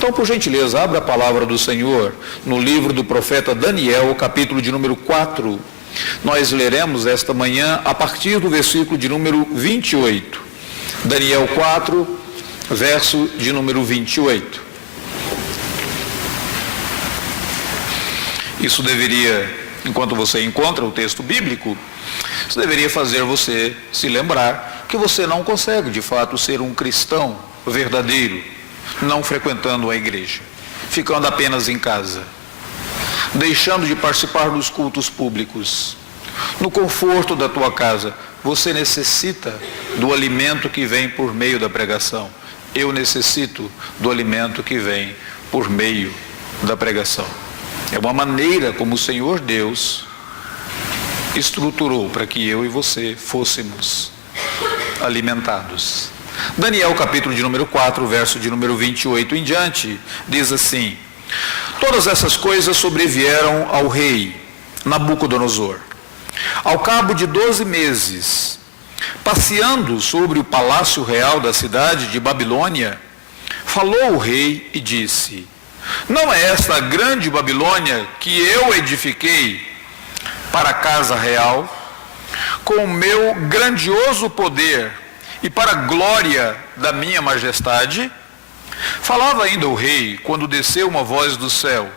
Então, por gentileza, abra a palavra do Senhor no livro do profeta Daniel, capítulo de número 4. Nós leremos esta manhã a partir do versículo de número 28. Daniel 4, verso de número 28. Isso deveria, enquanto você encontra o texto bíblico, isso deveria fazer você se lembrar que você não consegue, de fato, ser um cristão verdadeiro, não frequentando a igreja, ficando apenas em casa, deixando de participar dos cultos públicos, no conforto da tua casa. Você necessita do alimento que vem por meio da pregação. Eu necessito do alimento que vem por meio da pregação. É uma maneira como o Senhor Deus estruturou para que eu e você fôssemos alimentados. Daniel, capítulo de número 4, verso de número 28 em diante, diz assim: todas essas coisas sobrevieram ao rei Nabucodonosor. Ao cabo de 12 meses, passeando sobre o palácio real da cidade de Babilônia, falou o rei e disse: não é esta a grande Babilônia que eu edifiquei para a casa real, com o meu grandioso poder e para a glória da minha majestade? Falava ainda o rei, quando desceu uma voz do céu: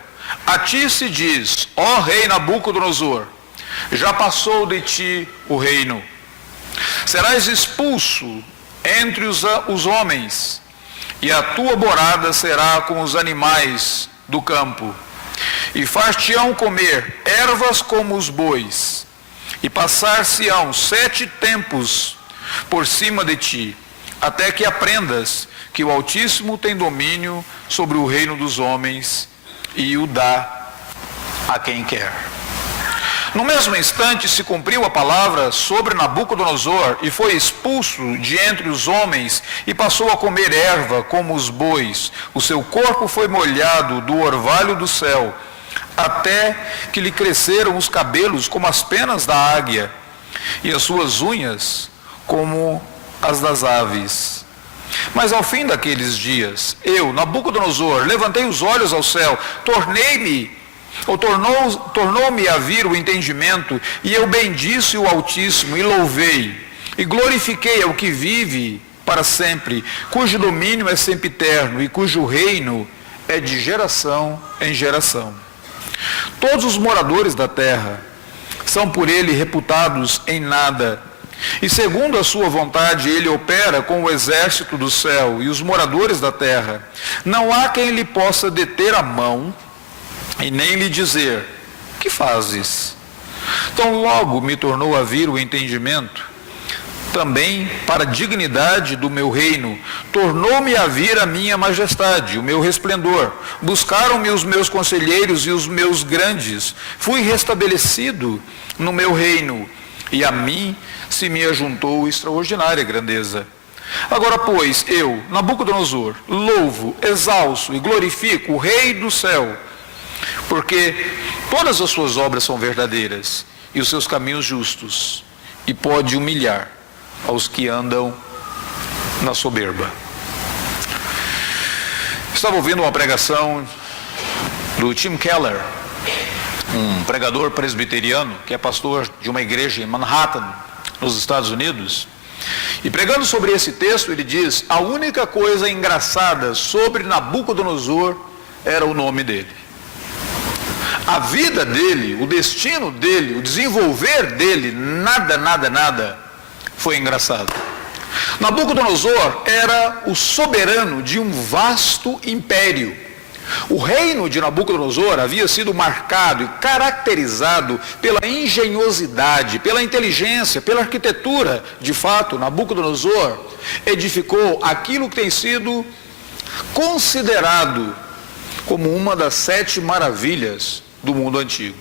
a ti se diz, ó rei Nabucodonosor, já passou de ti o reino. Serás expulso entre os homens, e a tua morada será com os animais do campo. E far-te-ão comer ervas como os bois, e passar-se-ão 7 tempos por cima de ti, até que aprendas que o Altíssimo tem domínio sobre o reino dos homens e o dá a quem quer. No mesmo instante se cumpriu a palavra sobre Nabucodonosor, e foi expulso de entre os homens, e passou a comer erva como os bois. O seu corpo foi molhado do orvalho do céu, até que lhe cresceram os cabelos como as penas da águia, e as suas unhas como as das aves. Mas ao fim daqueles dias, eu, Nabucodonosor, levantei os olhos ao céu, tornou-me a vir o entendimento, e eu bendisse o Altíssimo, e louvei, e glorifiquei ao que vive para sempre, cujo domínio é sempiterno, e cujo reino é de geração em geração. Todos os moradores da terra são por ele reputados em nada, e segundo a sua vontade ele opera com o exército do céu e os moradores da terra. Não há quem lhe possa deter a mão e nem lhe dizer: que fazes? Tão logo me tornou a vir o entendimento, também para a dignidade do meu reino, tornou-me a vir a minha majestade, o meu resplendor. Buscaram-me os meus conselheiros e os meus grandes. Fui restabelecido no meu reino, e a mim se me ajuntou extraordinária grandeza. Agora, pois, eu, Nabucodonosor, louvo, exalço e glorifico o Rei do céu, porque todas as suas obras são verdadeiras e os seus caminhos justos, e pode humilhar aos que andam na soberba. Estava ouvindo uma pregação do Tim Keller, um pregador presbiteriano que é pastor de uma igreja em Manhattan, nos Estados Unidos, e pregando sobre esse texto ele diz: a única coisa engraçada sobre Nabucodonosor era o nome dele. A vida dele, o destino dele, o desenvolver dele, nada foi engraçado. Nabucodonosor era o soberano de um vasto império. O reino de Nabucodonosor havia sido marcado e caracterizado pela engenhosidade, pela inteligência, pela arquitetura. De fato, Nabucodonosor edificou aquilo que tem sido considerado como uma das 7 maravilhas do mundo antigo: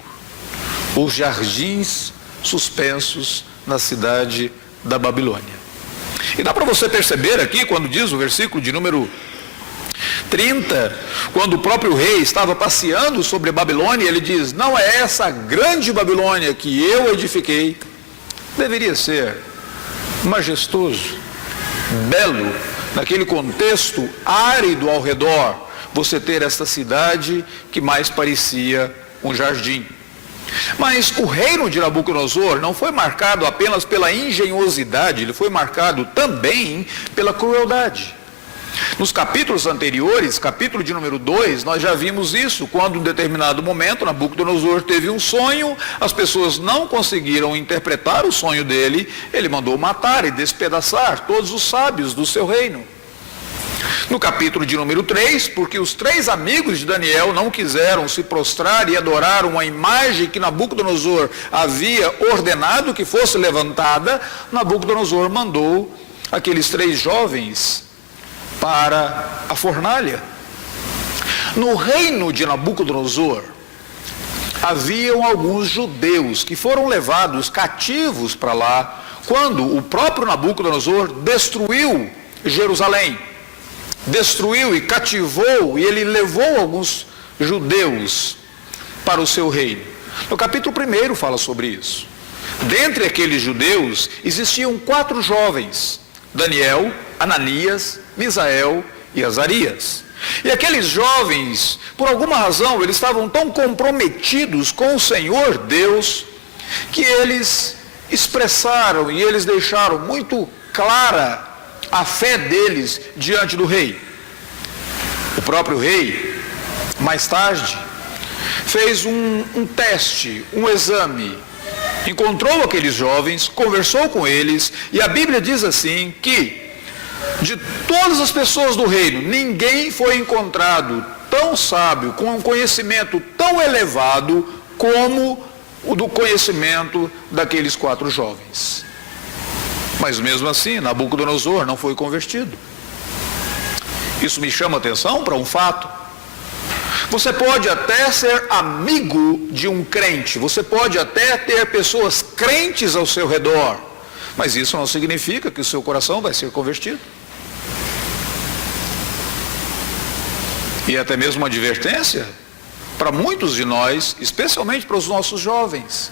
os jardins suspensos na cidade da Babilônia. E dá para você perceber aqui, quando diz o versículo de número 30, quando o próprio rei estava passeando sobre a Babilônia, ele diz: não é essa grande Babilônia que eu edifiquei. Deveria ser majestoso, belo, naquele contexto árido ao redor, você ter esta cidade que mais parecia um jardim. Mas o reino de Nabucodonosor não foi marcado apenas pela engenhosidade, ele foi marcado também pela crueldade. Nos capítulos anteriores, capítulo de número 2, nós já vimos isso, quando em determinado momento Nabucodonosor teve um sonho, as pessoas não conseguiram interpretar o sonho dele, ele mandou matar e despedaçar todos os sábios do seu reino. No capítulo de número 3, porque os 3 amigos de Daniel não quiseram se prostrar e adorar uma imagem que Nabucodonosor havia ordenado que fosse levantada, Nabucodonosor mandou aqueles 3 jovens para a fornalha. No reino de Nabucodonosor, haviam alguns judeus que foram levados cativos para lá, quando o próprio Nabucodonosor destruiu Jerusalém. Destruiu e cativou, e ele levou alguns judeus para o seu reino. No capítulo 1 fala sobre isso. Dentre aqueles judeus, existiam 4 jovens: Daniel, Ananias, Misael e Azarias. E aqueles jovens, por alguma razão, eles estavam tão comprometidos com o Senhor Deus, que eles expressaram e eles deixaram muito clara a fé deles diante do rei. O próprio rei, mais tarde, fez um teste, um exame, encontrou aqueles jovens, conversou com eles, e a Bíblia diz assim que de todas as pessoas do reino, ninguém foi encontrado tão sábio, com um conhecimento tão elevado como o do conhecimento daqueles 4 jovens. Mas mesmo assim, Nabucodonosor não foi convertido. Isso me chama a atenção para um fato. Você pode até ser amigo de um crente, você pode até ter pessoas crentes ao seu redor, mas isso não significa que o seu coração vai ser convertido. E até mesmo uma advertência para muitos de nós, especialmente para os nossos jovens,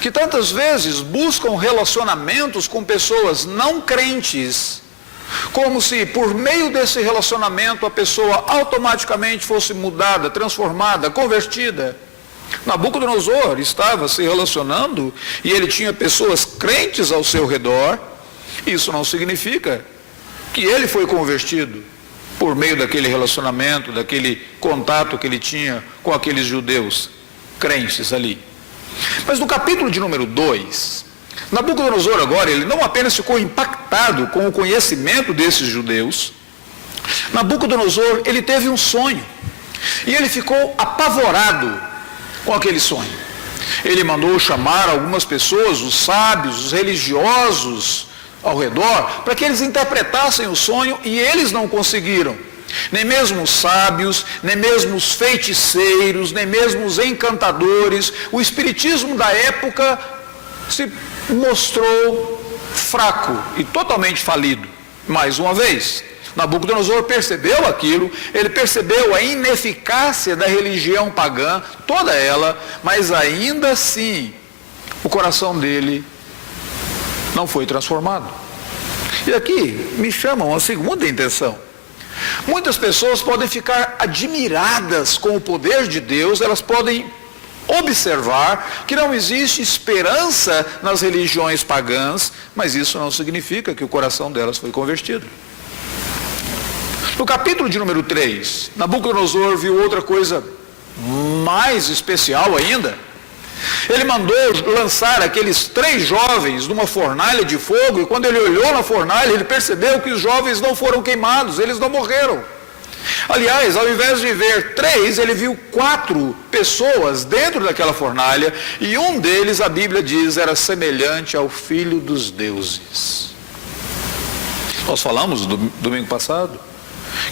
que tantas vezes buscam relacionamentos com pessoas não crentes, como se por meio desse relacionamento a pessoa automaticamente fosse mudada, transformada, convertida. Nabucodonosor estava se relacionando e ele tinha pessoas crentes ao seu redor. Isso não significa que ele foi convertido por meio daquele relacionamento, daquele contato que ele tinha com aqueles judeus crentes ali. Mas no capítulo de número 2, Nabucodonosor agora, ele não apenas ficou impactado com o conhecimento desses judeus, Nabucodonosor, ele teve um sonho, e ele ficou apavorado com aquele sonho. Ele mandou chamar algumas pessoas, os sábios, os religiosos ao redor, para que eles interpretassem o sonho, e eles não conseguiram. Nem mesmo os sábios, nem mesmo os feiticeiros, nem mesmo os encantadores. O espiritismo da época se mostrou fraco e totalmente falido. Mais uma vez, Nabucodonosor percebeu aquilo, ele percebeu a ineficácia da religião pagã, toda ela, mas ainda assim, o coração dele não foi transformado. E aqui me chamam a segunda intenção. Muitas pessoas podem ficar admiradas com o poder de Deus, elas podem observar que não existe esperança nas religiões pagãs, mas isso não significa que o coração delas foi convertido. No capítulo de número 3, Nabucodonosor viu outra coisa mais especial ainda. Ele mandou lançar aqueles 3 jovens numa fornalha de fogo, e quando ele olhou na fornalha, ele percebeu que os jovens não foram queimados, eles não morreram. Aliás, ao invés de ver 3, ele viu 4 pessoas dentro daquela fornalha, e um deles, a Bíblia diz, era semelhante ao Filho dos Deuses. Nós falamos no domingo passado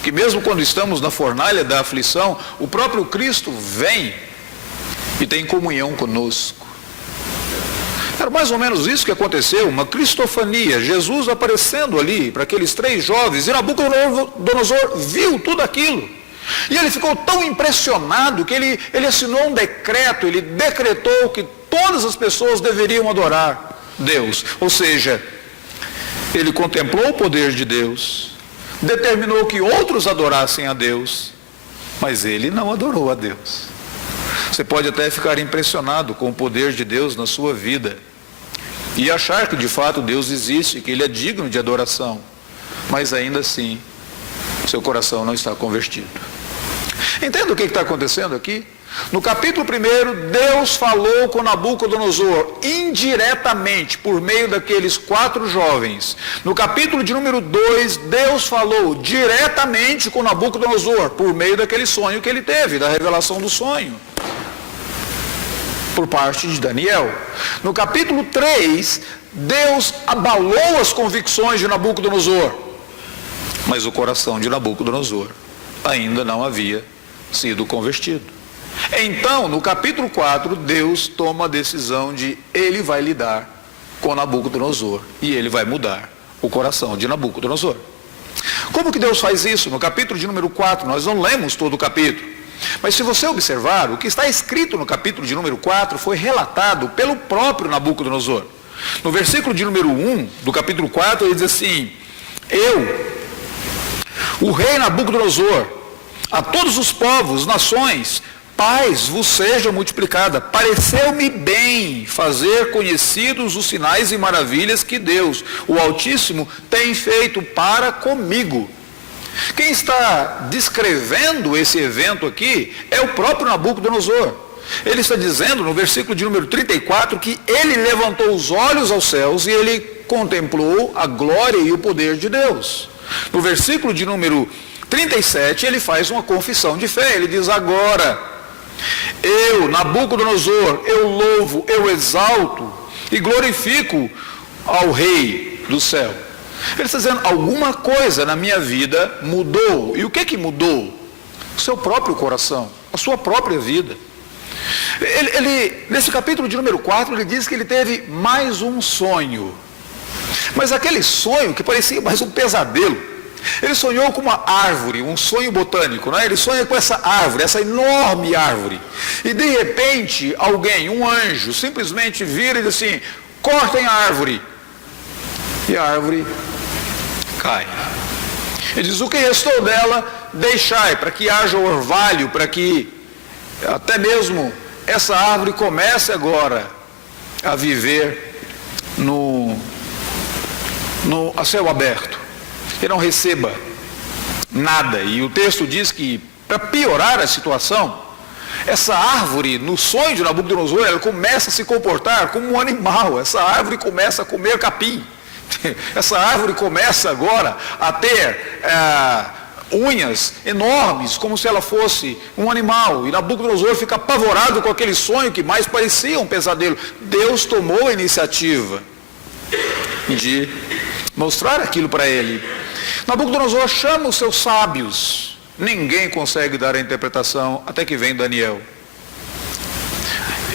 que mesmo quando estamos na fornalha da aflição, o próprio Cristo vem e tem comunhão conosco. Era mais ou menos isso que aconteceu, uma cristofania, Jesus aparecendo ali para aqueles 3 jovens, e Nabucodonosor viu tudo aquilo. E ele ficou tão impressionado que ele assinou um decreto, ele decretou que todas as pessoas deveriam adorar Deus. Ou seja, ele contemplou o poder de Deus, determinou que outros adorassem a Deus, mas ele não adorou a Deus. Você pode até ficar impressionado com o poder de Deus na sua vida e achar que de fato Deus existe, que Ele é digno de adoração, mas ainda assim, seu coração não está convertido. Entenda o que está acontecendo aqui? No capítulo 1, Deus falou com Nabucodonosor indiretamente, por meio daqueles 4 jovens. No capítulo de número 2, Deus falou diretamente com Nabucodonosor, por meio daquele sonho que ele teve, da revelação do sonho, por parte de Daniel. No capítulo 3, Deus abalou as convicções de Nabucodonosor, mas o coração de Nabucodonosor ainda não havia sido convertido. Então, no capítulo 4, Deus toma a decisão de ele vai lidar com Nabucodonosor e ele vai mudar o coração de Nabucodonosor. Como que Deus faz isso? No capítulo de número 4, nós não lemos todo o capítulo, mas se você observar, o que está escrito no capítulo de número 4 foi relatado pelo próprio Nabucodonosor. No versículo de número 1 do capítulo 4, ele diz assim: eu, o rei Nabucodonosor, a todos os povos, nações, paz vos seja multiplicada. Pareceu-me bem fazer conhecidos os sinais e maravilhas que Deus, o Altíssimo, tem feito para comigo. Quem está descrevendo esse evento aqui é o próprio Nabucodonosor. Ele está dizendo no versículo de número 34 que ele levantou os olhos aos céus e ele contemplou a glória e o poder de Deus. No versículo de número 37 ele faz uma confissão de fé. Ele diz: agora eu, Nabucodonosor, eu louvo, eu exalto e glorifico ao Rei do céu. Ele está dizendo, alguma coisa na minha vida mudou. E o que mudou? O seu próprio coração, a sua própria vida. Nesse capítulo de número 4, ele diz que ele teve mais um sonho. Mas aquele sonho que parecia mais um pesadelo. Ele sonhou com uma árvore, um sonho botânico, né? Ele sonha com essa árvore, essa enorme árvore. E de repente, alguém, um anjo, simplesmente vira e diz assim: cortem a árvore. E a árvore cai. Ele diz: o que restou dela, deixai, para que haja orvalho, para que até mesmo essa árvore comece agora a viver a céu aberto. Que não receba nada. E o texto diz que, para piorar a situação, essa árvore, no sonho de Nabucodonosor, ela começa a se comportar como um animal. Essa árvore começa a comer capim. Essa árvore começa agora a ter unhas enormes, como se ela fosse um animal. E Nabucodonosor fica apavorado com aquele sonho que mais parecia um pesadelo. Deus tomou a iniciativa de mostrar aquilo para ele. Nabucodonosor chama os seus sábios. Ninguém consegue dar a interpretação até que vem Daniel.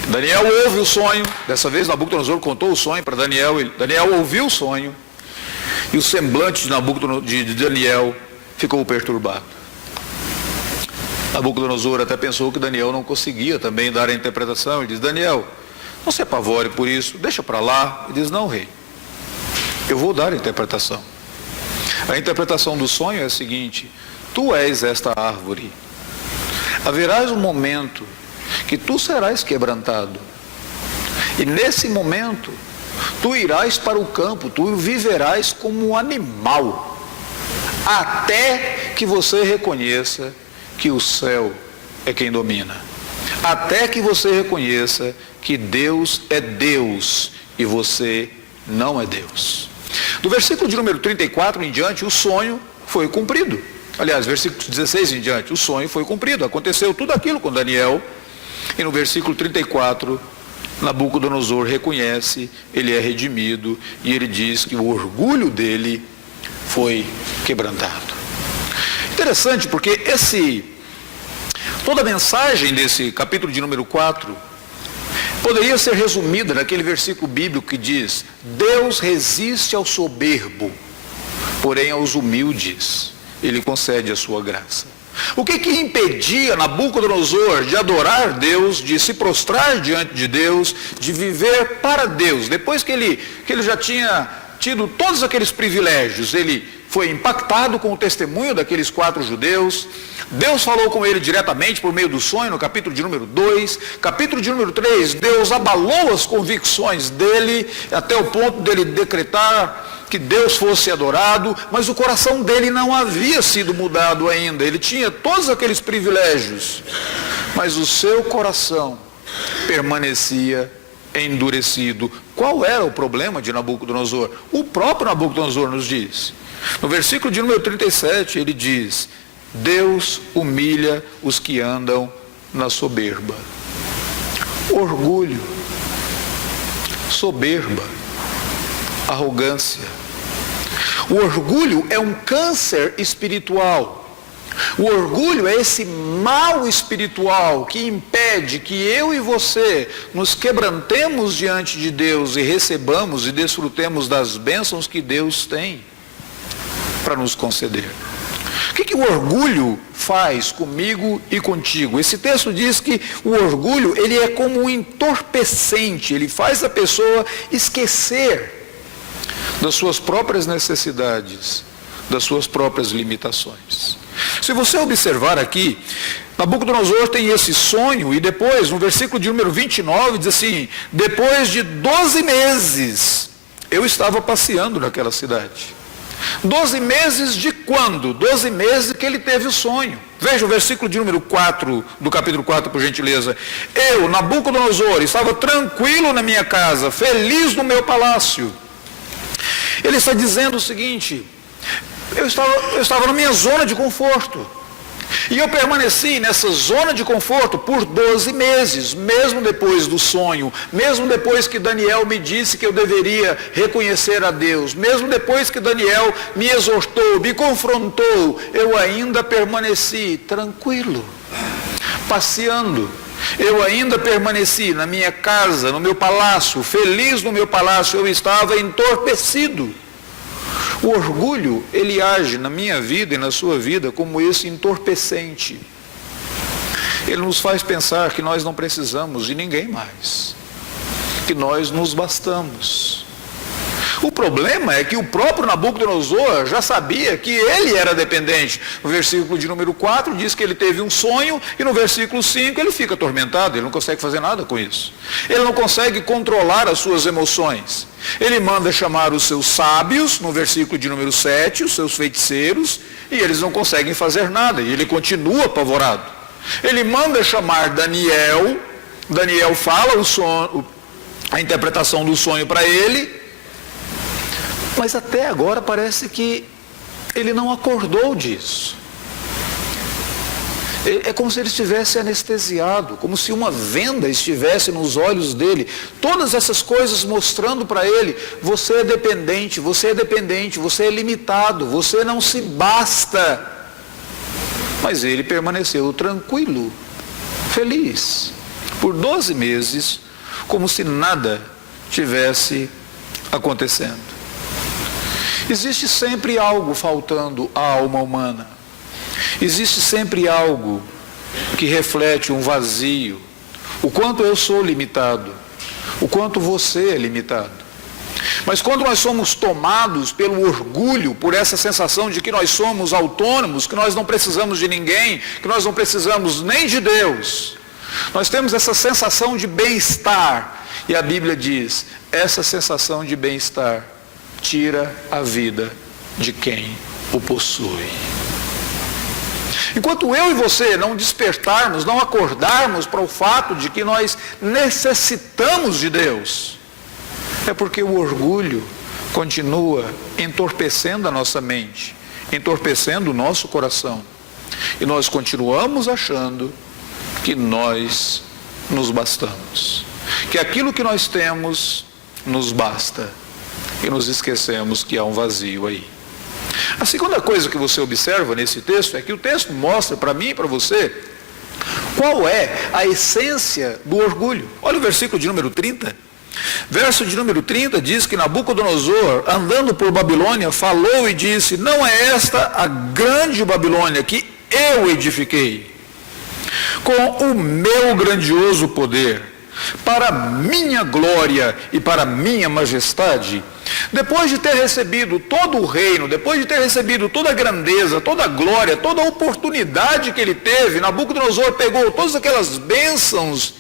Daniel ouve o sonho. Dessa vez Nabucodonosor contou o sonho para Daniel. Daniel ouviu o sonho. E o semblante de Daniel ficou perturbado. Nabucodonosor até pensou que Daniel não conseguia também dar a interpretação. Ele diz: Daniel, não se apavore por isso, deixa para lá. Ele diz: não, rei, eu vou dar a interpretação. A interpretação do sonho é a seguinte: tu és esta árvore. Haverás um momento que tu serás quebrantado. E nesse momento, tu irás para o campo, tu viverás como um animal, até que você reconheça que o céu é quem domina. Até que você reconheça que Deus é Deus e você não é Deus. Do versículo de número 34 em diante, o sonho foi cumprido. Aliás, versículo 16 em diante, o sonho foi cumprido. Aconteceu tudo aquilo com Daniel. E no versículo 34, Nabucodonosor reconhece, ele é redimido, e ele diz que o orgulho dele foi quebrantado. Interessante, porque toda a mensagem desse capítulo de número 4 poderia ser resumida naquele versículo bíblico que diz: Deus resiste ao soberbo, porém aos humildes Ele concede a sua graça. O que impedia Nabucodonosor de adorar Deus, de se prostrar diante de Deus, de viver para Deus? Depois que ele já tinha tido todos aqueles privilégios, ele foi impactado com o testemunho daqueles 4 judeus. Deus falou com ele diretamente por meio do sonho, no capítulo de número 2. Capítulo de número 3, Deus abalou as convicções dele, até o ponto dele decretar que Deus fosse adorado, mas o coração dele não havia sido mudado ainda. Ele tinha todos aqueles privilégios, mas o seu coração permanecia endurecido. Qual era o problema de Nabucodonosor? O próprio Nabucodonosor nos diz. No versículo de número 37, ele diz: Deus humilha os que andam na soberba. Orgulho, soberba, arrogância. O orgulho é um câncer espiritual. O orgulho é esse mal espiritual que impede que eu e você nos quebrantemos diante de Deus e recebamos e desfrutemos das bênçãos que Deus tem para nos conceder. O que o orgulho faz comigo e contigo? Esse texto diz que o orgulho, ele é como um entorpecente, ele faz a pessoa esquecer das suas próprias necessidades, das suas próprias limitações. Se você observar aqui, Nabucodonosor tem esse sonho e depois, no versículo de número 29, diz assim: depois de 12 meses, eu estava passeando naquela cidade. 12 meses de quando? 12 meses que ele teve o sonho. Veja o versículo de número 4, do capítulo 4, por gentileza. Eu, Nabucodonosor, estava tranquilo na minha casa, feliz no meu palácio. Ele está dizendo o seguinte: eu estava na minha zona de conforto. E eu permaneci nessa zona de conforto por 12 meses, mesmo depois do sonho, mesmo depois que Daniel me disse que eu deveria reconhecer a Deus, mesmo depois que Daniel me exortou, me confrontou, eu ainda permaneci tranquilo, passeando. Eu ainda permaneci na minha casa, no meu palácio, feliz no meu palácio, eu estava entorpecido. O orgulho, ele age na minha vida e na sua vida como esse entorpecente. Ele nos faz pensar que nós não precisamos de ninguém mais, que nós nos bastamos. O problema é que o próprio Nabucodonosor já sabia que ele era dependente. No versículo de número 4 diz que ele teve um sonho, e no versículo 5 ele fica atormentado, ele não consegue fazer nada com isso. Ele não consegue controlar as suas emoções. Ele manda chamar os seus sábios, no versículo de número 7, os seus feiticeiros, e eles não conseguem fazer nada, e ele continua apavorado. Ele manda chamar Daniel, Daniel fala o sonho, a interpretação do sonho para ele, mas até agora parece que ele não acordou disso. É como se ele estivesse anestesiado, como se uma venda estivesse nos olhos dele. Todas essas coisas mostrando para ele: você é dependente, você é dependente, você é limitado, você não se basta. Mas ele permaneceu tranquilo, feliz, por 12 meses, como se nada tivesse acontecendo. Existe sempre algo faltando à alma humana. Existe sempre algo que reflete um vazio. O quanto eu sou limitado, o quanto você é limitado. Mas quando nós somos tomados pelo orgulho, por essa sensação de que nós somos autônomos, que nós não precisamos de ninguém, que nós não precisamos nem de Deus, nós temos essa sensação de bem-estar. E a Bíblia diz: essa sensação de bem-estar tira a vida de quem o possui. Enquanto eu e você não despertarmos, não acordarmos para o fato de que nós necessitamos de Deus, é porque o orgulho continua entorpecendo a nossa mente, entorpecendo o nosso coração, e nós continuamos achando que nós nos bastamos, que aquilo que nós temos nos basta, e nos esquecemos que há um vazio aí. A segunda coisa que você observa nesse texto é que o texto mostra para mim e para você qual é a essência do orgulho. Olha o versículo de número 30. Verso de número 30 diz que Nabucodonosor, andando por Babilônia, falou e disse: não é esta a grande Babilônia que eu edifiquei com o meu grandioso poder, para minha glória e para minha majestade? Depois de ter recebido todo o reino, depois de ter recebido toda a grandeza, toda a glória, toda a oportunidade que ele teve, Nabucodonosor pegou todas aquelas bênçãos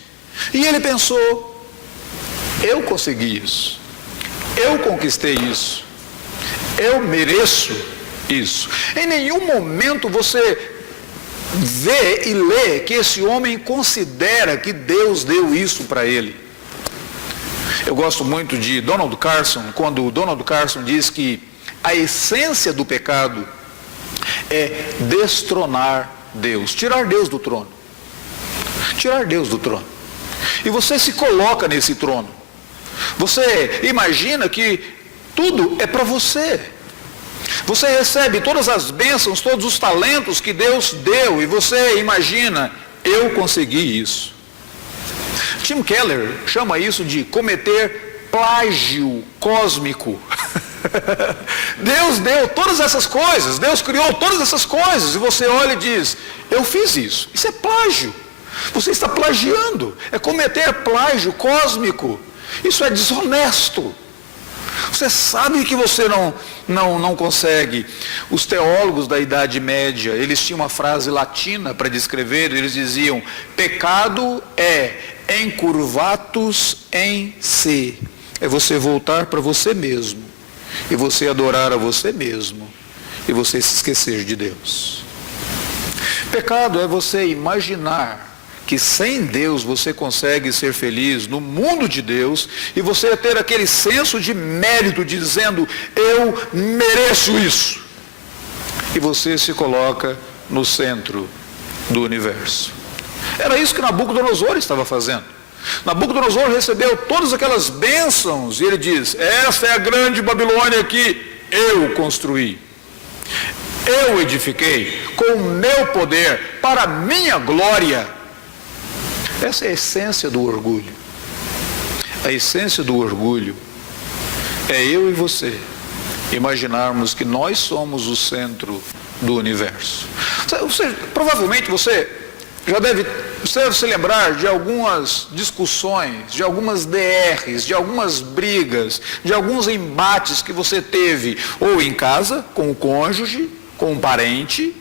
e ele pensou: eu consegui isso, eu conquistei isso, eu mereço isso. Em nenhum momento você vê e lê que esse homem considera que Deus deu isso para ele. Eu gosto muito de Donald Carson, quando Donald Carson diz que a essência do pecado é destronar Deus, tirar Deus do trono. Tirar Deus do trono. E você se coloca nesse trono. Você imagina que tudo é para você. Você recebe todas as bênçãos, todos os talentos que Deus deu, e você imagina: eu consegui isso. Tim Keller chama isso de cometer plágio cósmico. Deus deu todas essas coisas, Deus criou todas essas coisas, e você olha e diz: eu fiz isso. Isso é plágio. Você está plagiando. É cometer plágio cósmico. Isso é desonesto. Você sabe que você não consegue. Os teólogos da Idade Média, eles tinham uma frase latina para descrever. Eles diziam: pecado é encurvatus em se. É você voltar para você mesmo, e você adorar a você mesmo, e você se esquecer de Deus. Pecado é você imaginar que sem Deus você consegue ser feliz no mundo de Deus, e você ter aquele senso de mérito, dizendo: eu mereço isso. E você se coloca no centro do universo. Era isso que Nabucodonosor estava fazendo. Nabucodonosor recebeu todas aquelas bênçãos, e ele diz: essa é a grande Babilônia que eu construí. Eu edifiquei com o meu poder, para a minha glória. Essa é a essência do orgulho. A essência do orgulho é eu e você imaginarmos que nós somos o centro do universo. Provavelmente você deve se lembrar de algumas discussões, de algumas DRs, de algumas brigas, de alguns embates que você teve, ou em casa, com o cônjuge, com um parente,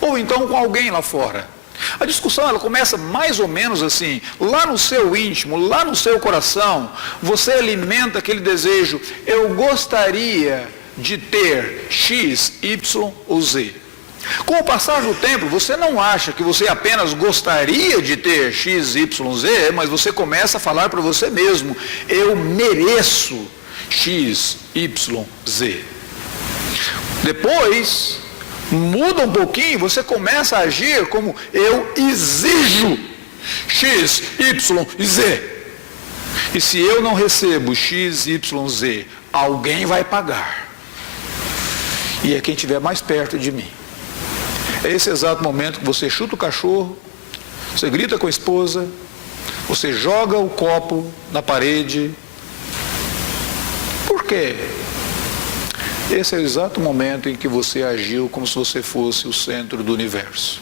ou então com alguém lá fora. A discussão, ela começa mais ou menos assim: lá no seu íntimo, lá no seu coração, você alimenta aquele desejo: eu gostaria de ter X, Y ou Z. Com o passar do tempo, você não acha que você apenas gostaria de ter X, Y, Z, mas você começa a falar para você mesmo: eu mereço X, Y, Z. Depois muda um pouquinho, você começa a agir como: eu exijo X, Y e Z. E se eu não recebo X, Y, Z, alguém vai pagar. E é quem estiver mais perto de mim. É esse exato momento que você chuta o cachorro, você grita com a esposa, você joga o copo na parede. Por quê? Esse é o exato momento em que você agiu como se você fosse o centro do universo.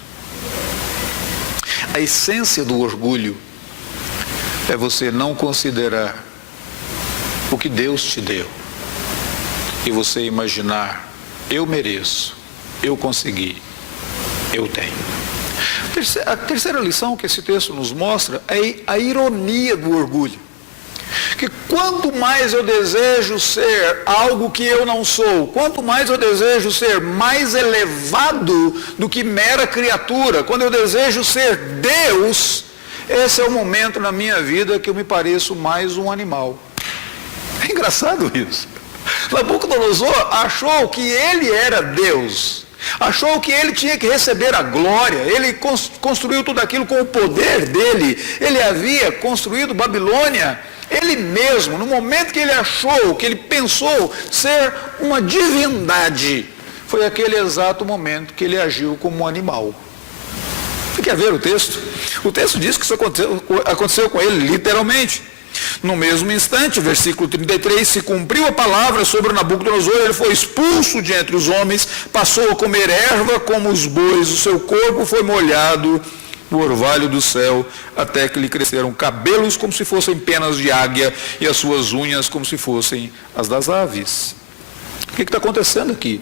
A essência do orgulho é você não considerar o que Deus te deu e você imaginar: eu mereço, eu consegui, eu tenho. A terceira lição que esse texto nos mostra é a ironia do orgulho. Que quanto mais eu desejo ser algo que eu não sou, quanto mais eu desejo ser mais elevado do que mera criatura, quando eu desejo ser Deus, esse é o momento na minha vida que eu me pareço mais um animal. É engraçado isso. Nabucodonosor achou que ele era Deus, achou que ele tinha que receber a glória, ele construiu tudo aquilo com o poder dele, ele havia construído Babilônia. Ele mesmo, no momento que ele achou, que ele pensou ser uma divindade, foi aquele exato momento que ele agiu como um animal. Você quer ver o texto? O texto diz que isso aconteceu com ele literalmente. No mesmo instante, versículo 33, se cumpriu a palavra sobre Nabucodonosor, ele foi expulso de entre os homens, passou a comer erva como os bois, o seu corpo foi molhado o orvalho do céu, até que lhe cresceram cabelos como se fossem penas de águia, e as suas unhas como se fossem as das aves. O que está acontecendo aqui?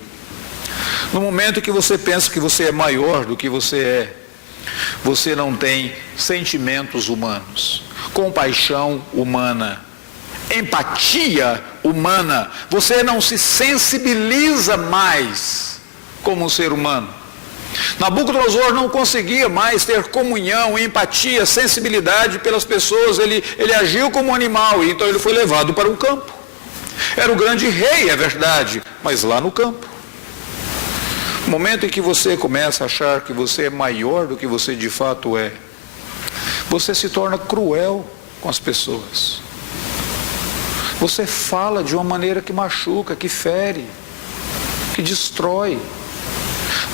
No momento que você pensa que você é maior do que você é, você não tem sentimentos humanos, compaixão humana, empatia humana, você não se sensibiliza mais como um ser humano. Nabucodonosor não conseguia mais ter comunhão, empatia, sensibilidade pelas pessoas, ele agiu como um animal, e então ele foi levado para um campo. Era o grande rei, é verdade, mas lá no campo. No momento em que você começa a achar que você é maior do que você de fato é, você se torna cruel com as pessoas. Você fala de uma maneira que machuca, que fere, que destrói.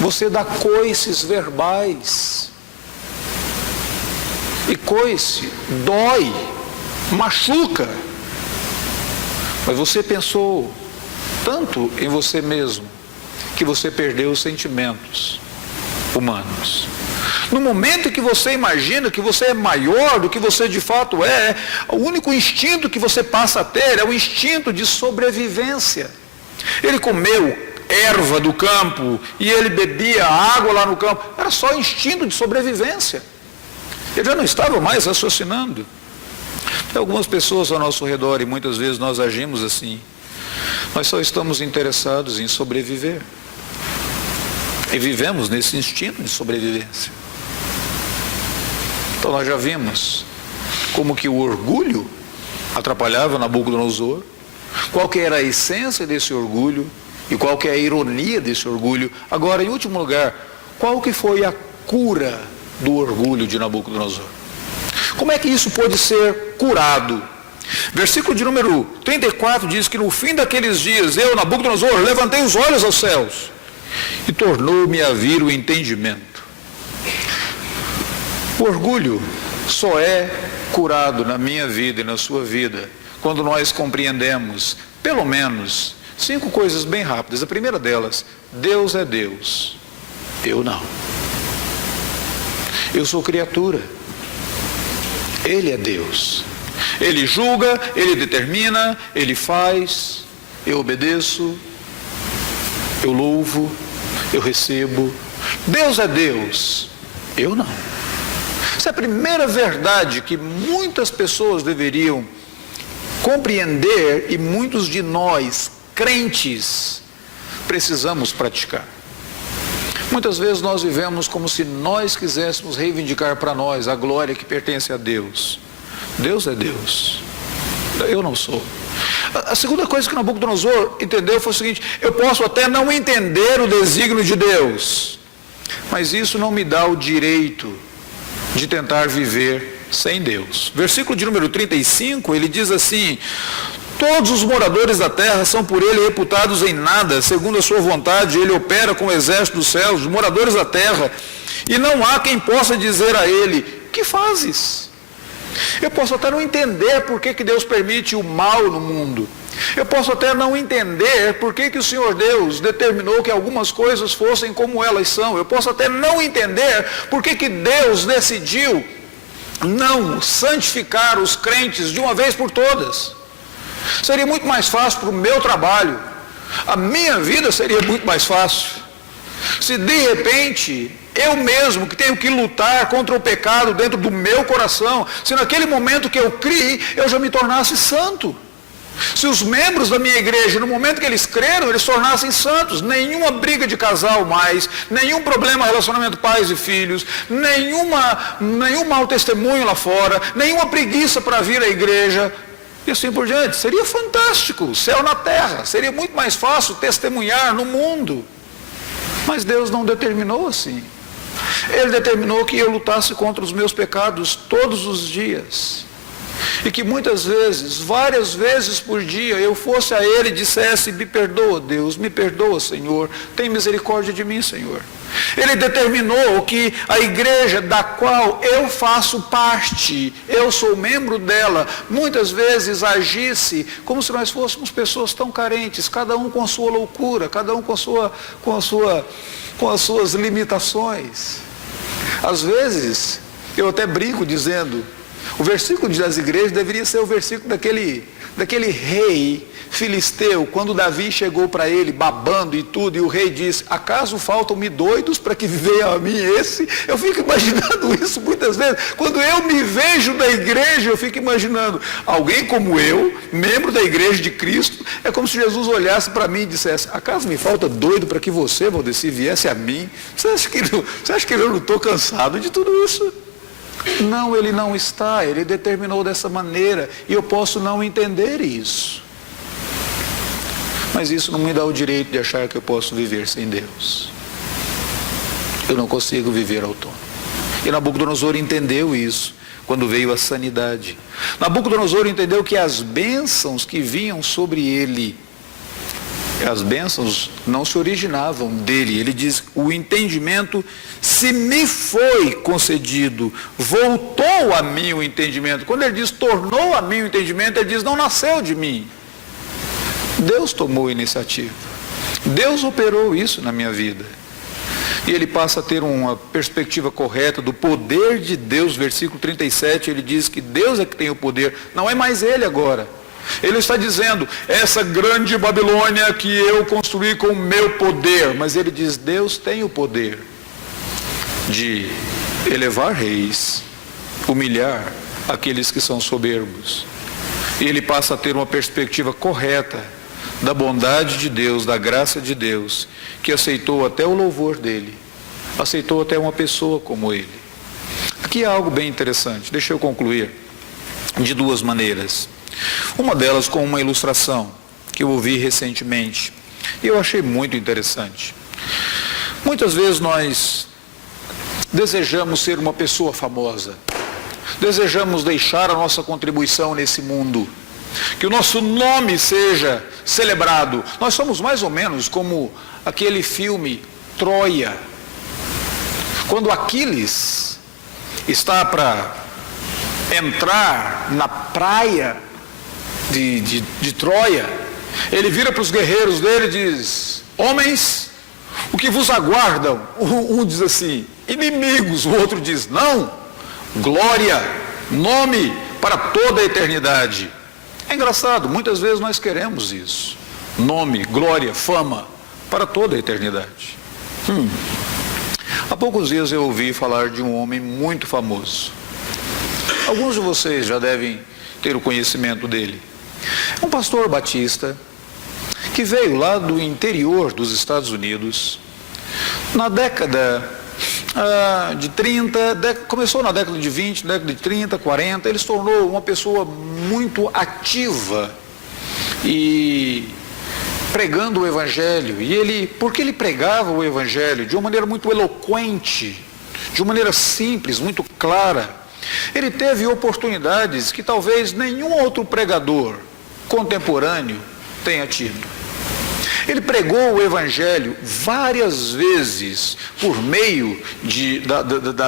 Você dá coices verbais. E coice dói, machuca. Mas você pensou tanto em você mesmo que você perdeu os sentimentos humanos. No momento em que você imagina que você é maior do que você de fato é, o único instinto que você passa a ter é o instinto de sobrevivência. Ele comeu erva do campo e ele bebia água lá no campo, era só instinto de sobrevivência. Ele já não estava mais raciocinando. Tem algumas pessoas ao nosso redor e muitas vezes nós agimos assim. Nós só estamos interessados em sobreviver. E vivemos nesse instinto de sobrevivência. Então nós já vimos como que o orgulho atrapalhava Nabucodonosor, qual que era a essência desse orgulho e qual que é a ironia desse orgulho. Agora, em último lugar, qual que foi a cura do orgulho de Nabucodonosor? Como é que isso pode ser curado? Versículo de número 34 diz que no fim daqueles dias, eu, Nabucodonosor, levantei os olhos aos céus e tornou-me a vir o entendimento. O orgulho só é curado na minha vida e na sua vida quando nós compreendemos, pelo menos, 5 coisas bem rápidas. A primeira delas, Deus é Deus, eu não. Eu sou criatura, Ele é Deus. Ele julga, Ele determina, Ele faz, eu obedeço, eu louvo, eu recebo. Deus é Deus, eu não. Essa é a primeira verdade que muitas pessoas deveriam compreender e muitos de nós, crentes, precisamos praticar. Muitas vezes nós vivemos como se nós quiséssemos reivindicar para nós a glória que pertence a Deus. Deus é Deus, eu não sou. A segunda coisa que Nabucodonosor entendeu foi o seguinte: eu posso até não entender o desígnio de Deus, mas isso não me dá o direito de tentar viver sem Deus. Versículo de número 35, ele diz assim: todos os moradores da terra são por ele reputados em nada, segundo a sua vontade, ele opera com o exército dos céus, os moradores da terra, e não há quem possa dizer a ele: que fazes? Eu posso até não entender por que Deus permite o mal no mundo. Eu posso até não entender por que o Senhor Deus determinou que algumas coisas fossem como elas são. Eu posso até não entender por que Deus decidiu não santificar os crentes de uma vez por todas. Seria muito mais fácil para o meu trabalho. A minha vida seria muito mais fácil. Se de repente eu mesmo que tenho que lutar contra o pecado dentro do meu coração, se naquele momento que eu criei, eu já me tornasse santo. Se os membros da minha igreja, no momento que eles creram, eles se tornassem santos, nenhuma briga de casal mais, nenhum problema relacionamento pais e filhos, nenhum mau testemunho lá fora, nenhuma preguiça para vir à igreja, e assim por diante. Seria fantástico, céu na terra, seria muito mais fácil testemunhar no mundo. Mas Deus não determinou assim. Ele determinou que eu lutasse contra os meus pecados todos os dias. E que muitas vezes, várias vezes por dia, eu fosse a Ele e dissesse: me perdoa, Deus, me perdoa, Senhor, tem misericórdia de mim, Senhor. Ele determinou que a igreja da qual eu faço parte, eu sou membro dela, muitas vezes agisse como se nós fôssemos pessoas tão carentes, cada um com a sua loucura, cada um com as suas limitações. Às vezes, eu até brinco dizendo, o versículo das igrejas deveria ser o versículo daquele rei filisteu, quando Davi chegou para ele babando e tudo, e o rei disse: acaso faltam-me doidos para que venha a mim esse? Eu fico imaginando isso muitas vezes. Quando eu me vejo na igreja, eu fico imaginando alguém como eu, membro da igreja de Cristo. É como se Jesus olhasse para mim e dissesse: acaso me falta doido para que você, Valdeci, viesse a mim? Você acha que eu não estou cansado de tudo isso? Não, ele não está. Ele determinou dessa maneira, e eu posso não entender isso. Mas isso não me dá o direito de achar que eu posso viver sem Deus. Eu não consigo viver autônomo. E Nabucodonosor entendeu isso quando veio a sanidade. Nabucodonosor entendeu que as bênçãos que vinham sobre ele, as bênçãos não se originavam dele. Ele diz: o entendimento se me foi concedido, voltou a mim o entendimento. Quando ele diz tornou a mim o entendimento, ele diz: não nasceu de mim. Deus tomou a iniciativa. Deus operou isso na minha vida. E ele passa a ter uma perspectiva correta do poder de Deus. Versículo 37, ele diz que Deus é que tem o poder, não é mais ele agora. Ele está dizendo: essa grande Babilônia que eu construí com o meu poder. Mas ele diz: Deus tem o poder de elevar reis, humilhar aqueles que são soberbos. E ele passa a ter uma perspectiva correta da bondade de Deus, da graça de Deus, que aceitou até o louvor dele, aceitou até uma pessoa como ele. Aqui há algo bem interessante, deixa eu concluir de duas maneiras. Uma delas com uma ilustração que eu ouvi recentemente e eu achei muito interessante. Muitas vezes nós desejamos ser uma pessoa famosa, desejamos deixar a nossa contribuição nesse mundo, que o nosso nome seja celebrado. Nós somos mais ou menos como aquele filme Troia. Quando Aquiles está para entrar na praia de Troia, ele vira para os guerreiros dele e diz: homens, o que vos aguardam? Um diz assim: inimigos. O outro diz: não, glória, nome para toda a eternidade. É engraçado, muitas vezes nós queremos isso: nome, glória, fama para toda a eternidade. Há poucos dias eu ouvi falar de um homem muito famoso. Alguns de vocês já devem ter o conhecimento dele. É um pastor batista que veio lá do interior dos Estados Unidos na década de 30, começou na década de 20, década de 30, 40, ele se tornou uma pessoa muito ativa e pregando o Evangelho. E ele, porque ele pregava o Evangelho de uma maneira muito eloquente, de uma maneira simples, muito clara, ele teve oportunidades que talvez nenhum outro pregador contemporâneo tenha tido. Ele pregou o Evangelho várias vezes por meio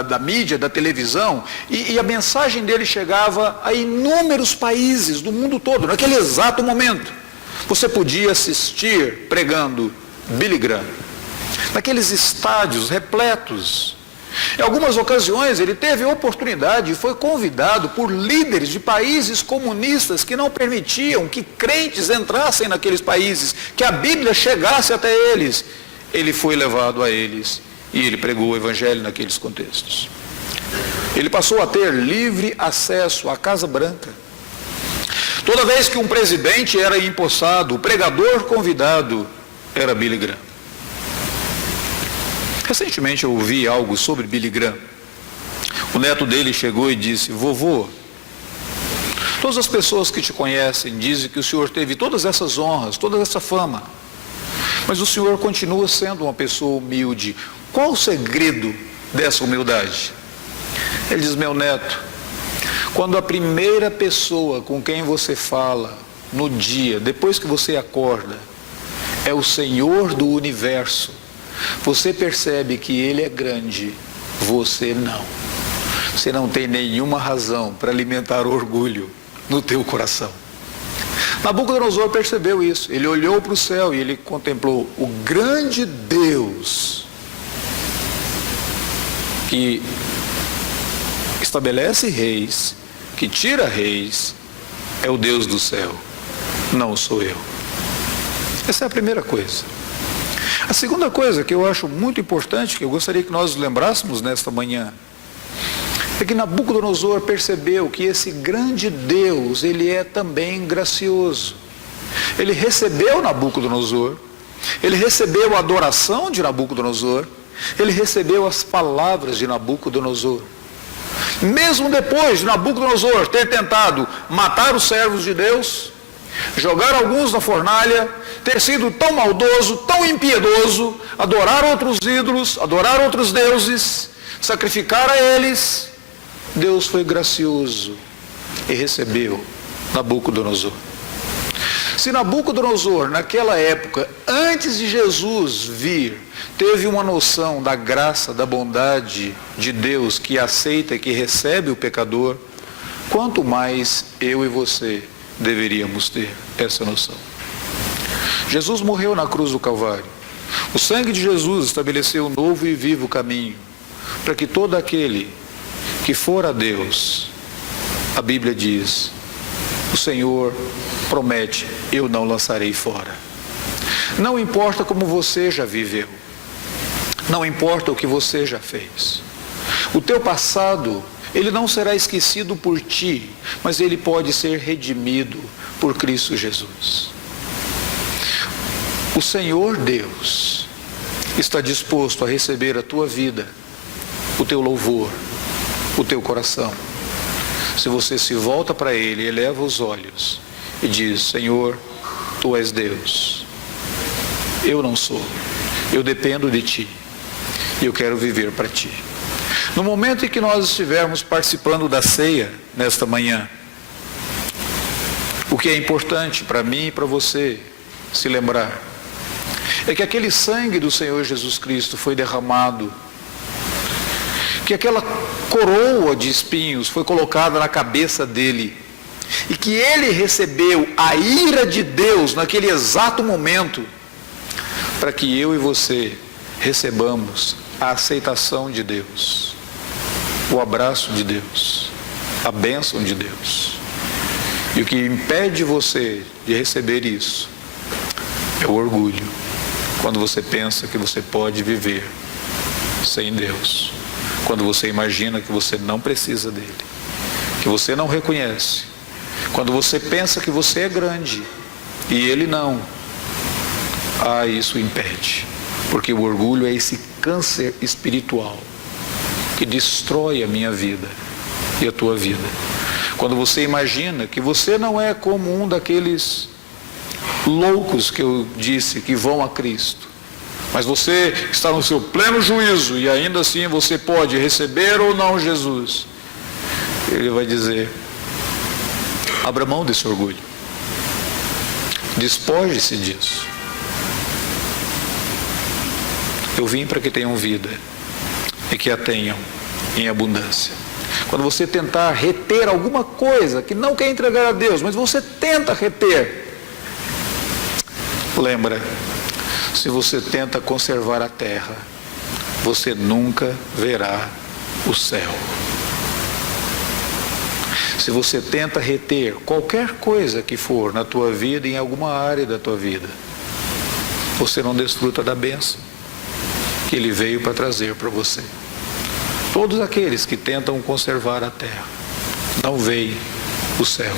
da mídia, da televisão, e a mensagem dele chegava a inúmeros países do mundo todo. Naquele exato momento, você podia assistir pregando Billy Graham, naqueles estádios repletos. Em algumas ocasiões ele teve oportunidade e foi convidado por líderes de países comunistas que não permitiam que crentes entrassem naqueles países, que a Bíblia chegasse até eles. Ele foi levado a eles e ele pregou o Evangelho naqueles contextos. Ele passou a ter livre acesso à Casa Branca. Toda vez que um presidente era empossado, o pregador convidado era Billy Graham. Recentemente eu ouvi algo sobre Billy Graham. O neto dele chegou e disse: vovô, todas as pessoas que te conhecem dizem que o senhor teve todas essas honras, toda essa fama, mas o senhor continua sendo uma pessoa humilde. Qual o segredo dessa humildade? Ele diz: meu neto, quando a primeira pessoa com quem você fala no dia, depois que você acorda, é o Senhor do universo, você percebe que Ele é grande, você não. Você não tem nenhuma razão para alimentar orgulho no teu coração. Nabucodonosor percebeu isso. Ele olhou para o céu e ele contemplou o grande Deus que estabelece reis, que tira reis, é o Deus do céu, não sou eu. Essa é a primeira coisa. A segunda coisa que eu acho muito importante, que eu gostaria que nós lembrássemos nesta manhã, é que Nabucodonosor percebeu que esse grande Deus, ele é também gracioso. Ele recebeu Nabucodonosor, ele recebeu a adoração de Nabucodonosor, ele recebeu as palavras de Nabucodonosor. Mesmo depois de Nabucodonosor ter tentado matar os servos de Deus, jogar alguns na fornalha, ter sido tão maldoso, tão impiedoso, adorar outros ídolos, adorar outros deuses, sacrificar a eles, Deus foi gracioso e recebeu Nabucodonosor. Se Nabucodonosor, naquela época, antes de Jesus vir, teve uma noção da graça, da bondade de Deus que aceita e que recebe o pecador, quanto mais eu e você deveríamos ter essa noção. Jesus morreu na cruz do Calvário. O sangue de Jesus estabeleceu um novo e vivo caminho para que todo aquele que for a Deus, a Bíblia diz, o Senhor promete, eu não lançarei fora. Não importa como você já viveu, não importa o que você já fez, o teu passado, ele não será esquecido por ti, mas ele pode ser redimido por Cristo Jesus. O Senhor Deus está disposto a receber a tua vida, o teu louvor, o teu coração. Se você se volta para Ele, eleva os olhos e diz, Senhor, Tu és Deus, eu não sou, eu dependo de Ti, e eu quero viver para Ti. No momento em que nós estivermos participando da ceia, nesta manhã, o que é importante para mim e para você se lembrar, é que aquele sangue do Senhor Jesus Cristo foi derramado, que aquela coroa de espinhos foi colocada na cabeça dele, e que ele recebeu a ira de Deus naquele exato momento, para que eu e você recebamos a aceitação de Deus, o abraço de Deus, a bênção de Deus. E o que impede você de receber isso é o orgulho, quando você pensa que você pode viver sem Deus, quando você imagina que você não precisa dele, que você não reconhece, quando você pensa que você é grande e ele não. Isso impede, porque o orgulho é esse câncer espiritual que destrói a minha vida e a tua vida. Quando você imagina que você não é como um daqueles loucos que eu disse que vão a Cristo, mas você está no seu pleno juízo e ainda assim você pode receber ou não Jesus, ele vai dizer, abra mão desse orgulho, despoje-se disso. Eu vim para que tenham vida e que a tenham em abundância. Quando você tentar reter alguma coisa que não quer entregar a Deus, mas você tenta reter, lembra, se você tenta conservar a terra, você nunca verá o céu. Se você tenta reter qualquer coisa que for na tua vida, em alguma área da tua vida, você não desfruta da bênção que Ele veio para trazer para você. Todos aqueles que tentam conservar a terra não veem o céu.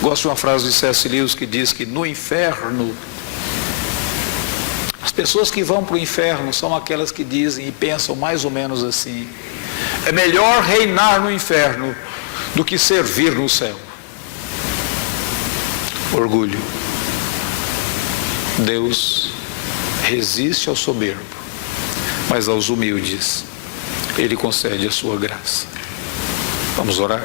Gosto de uma frase de C.S. Lewis que diz que no inferno, as pessoas que vão para o inferno são aquelas que dizem e pensam mais ou menos assim: é melhor reinar no inferno do que servir no céu. Orgulho. Deus resiste ao soberbo, mas aos humildes Ele concede a sua graça. Vamos orar?